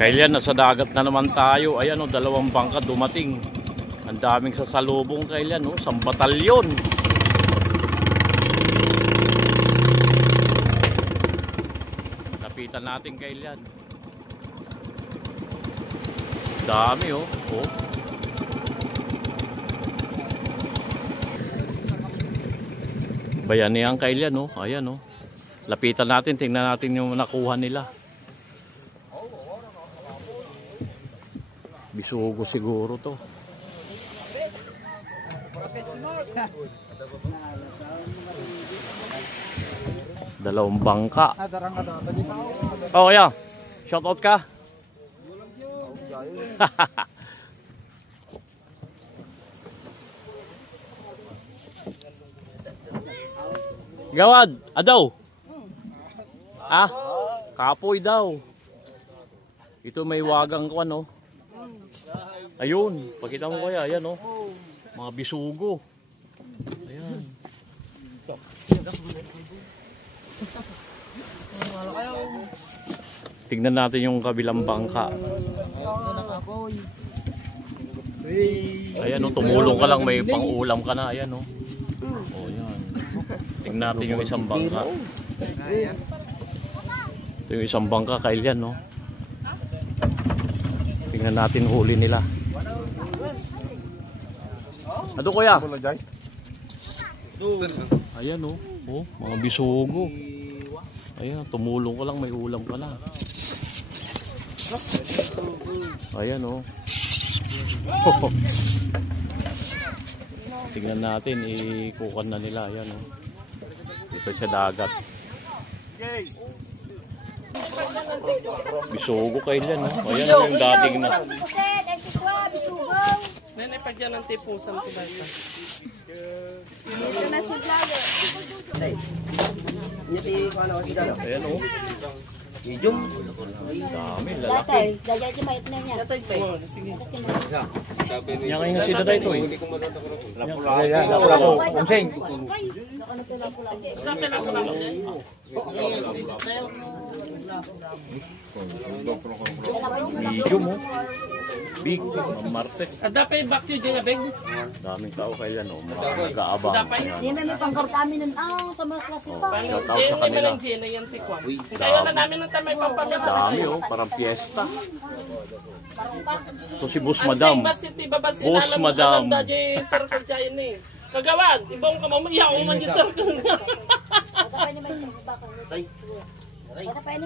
Kaya nasa dagat na naman tayo. Ayan o, dalawang bangka dumating. Ang daming sasalubong kailan o, 1 batalyon. Lapitan natin kailan. Dami o. Oh. Bayanihan kailan o. Ayan o. Lapitan natin, tingnan natin yung nakuha nila. Bisugo siguro to. Dalawang bangka. Oh yeah. Shout out ka. Gawad, adaw. Ah, kapoy daw. Ito may wagang ko ano. Ayun, pakita mo kaya, ayan o. Mga bisugo. Ayan. Tignan natin yung kabilang bangka. Ayan o, tumulong ka lang, may pang-ulam ka na. Ayan o. O, ayan. Tignan natin yung isang bangka. Ito yung isang bangka, kailan no? Tingnan natin huli nila. Ano kuya? Ayan oh, oh, mga bisugo. Ayan, tumulong ko lang, may ulam ka na. Ayan oh. Tingnan natin, ikukan na nila. Ayan oh. Ito sa dagat. Bisugo kailan oh. Ayan oh, yung dating na. Nene, pag yan ang tipusan ko ba ito? Ayan o. Dami, lalaki. Yan kayo nga sila dito eh. Lapu-lapu. Unsing. Medium mo. Big, martes. Dapat yung bakyo dyan na big. Daming tao kaya no, nag-aabang. Hindi may pangkartami nun. Tamang klase pa. Shout out sa kanila. Gina yung tikwan. Kaya na namin nung tamay pampamit sa Dami oh, parang piyesta. Ito si Boss Madam. Boss Madam. Kagawad, ibang kamamaya ako man yung circle na.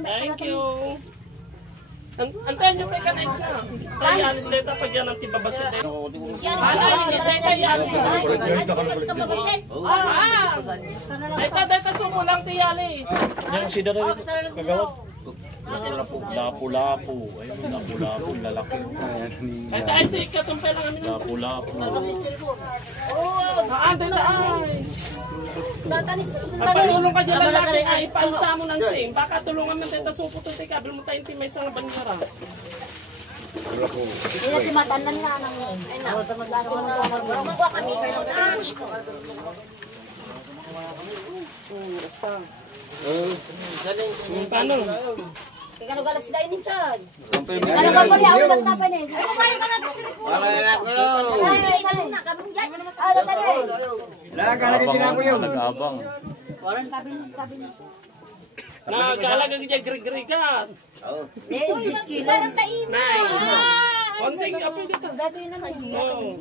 Thank you. Antayin nyo pa ka na isa. Tayo alis dito pag yan ang tibabasit eh. Dito sumulang tiyalis. Yan si Dara kagawad. Lapu-lapu. Ayun, lapu-lapu, lalaki. Ay tayo si ikatumpay lang kami. Lapu-lapu. Patulong ka dyan lang natin ay ipansa mo ng sing. Baka tulungan mo tayo supot at ikabil mo tayo may isang banyara. Hindi na timatanan nga ng klase mo ito. Magkuha kami. Paano? Ikaw gala sila ininsan. Ano ba po niya? Ako lang tapay na eh. Ano ba yung gala district mo? Nag-aabang. Nagalaga ka dyan, grig-grigan. Eh, 10 kilo. Nay. Onseng ka pwede ito. Gagawin naman. Oo.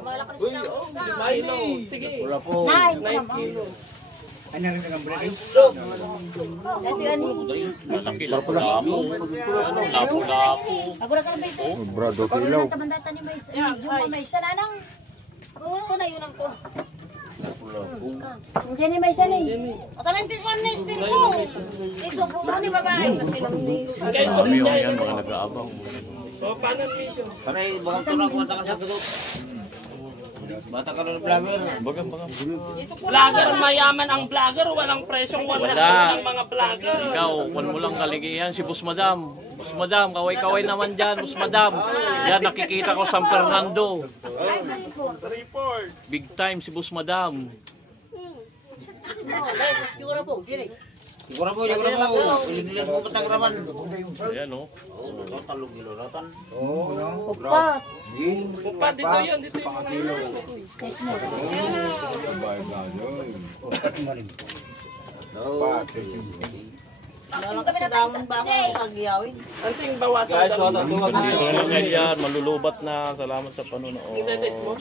Malakas na. 10 kilo. Sige. 9 kilo. Ito yan. Malaki, lapu-lapu. Lapu-lapu. Ako na kalabay ito. Brado kilaw. Tabandatan ni May. Yung May. Sananang. Oo, na yun ang ko. Diyan ni May sanay. Atalantin ko na istin ko. Isubo mo ni babae. Dami yung yan, mga nag-aabang. O, paano ang video? Paray, bakang tulak ko ka sa tutok. Bata ka ng vlogger. Bagang. Vlogger, mayaman ang vlogger. Walang presyong wala ng mga vlogger. Ikaw, kung mo lang kaligihan si Boss Madam. Boss Madam, kaway-kaway naman dyan, Boss Madam. Yan, nakikita ko San Fernando. Big time si Boss Madam. Siguro mo. Iling-iling mo patang raman. Ayan o. Talong kilo ratan. Upat. Upa, dito yun, dito yung mga yun. Asim kami na tayo sa Ang sing bawasan Guys, daw. wala ito. Yan, malulubat na. Salamat sa panonood. Inalis mo?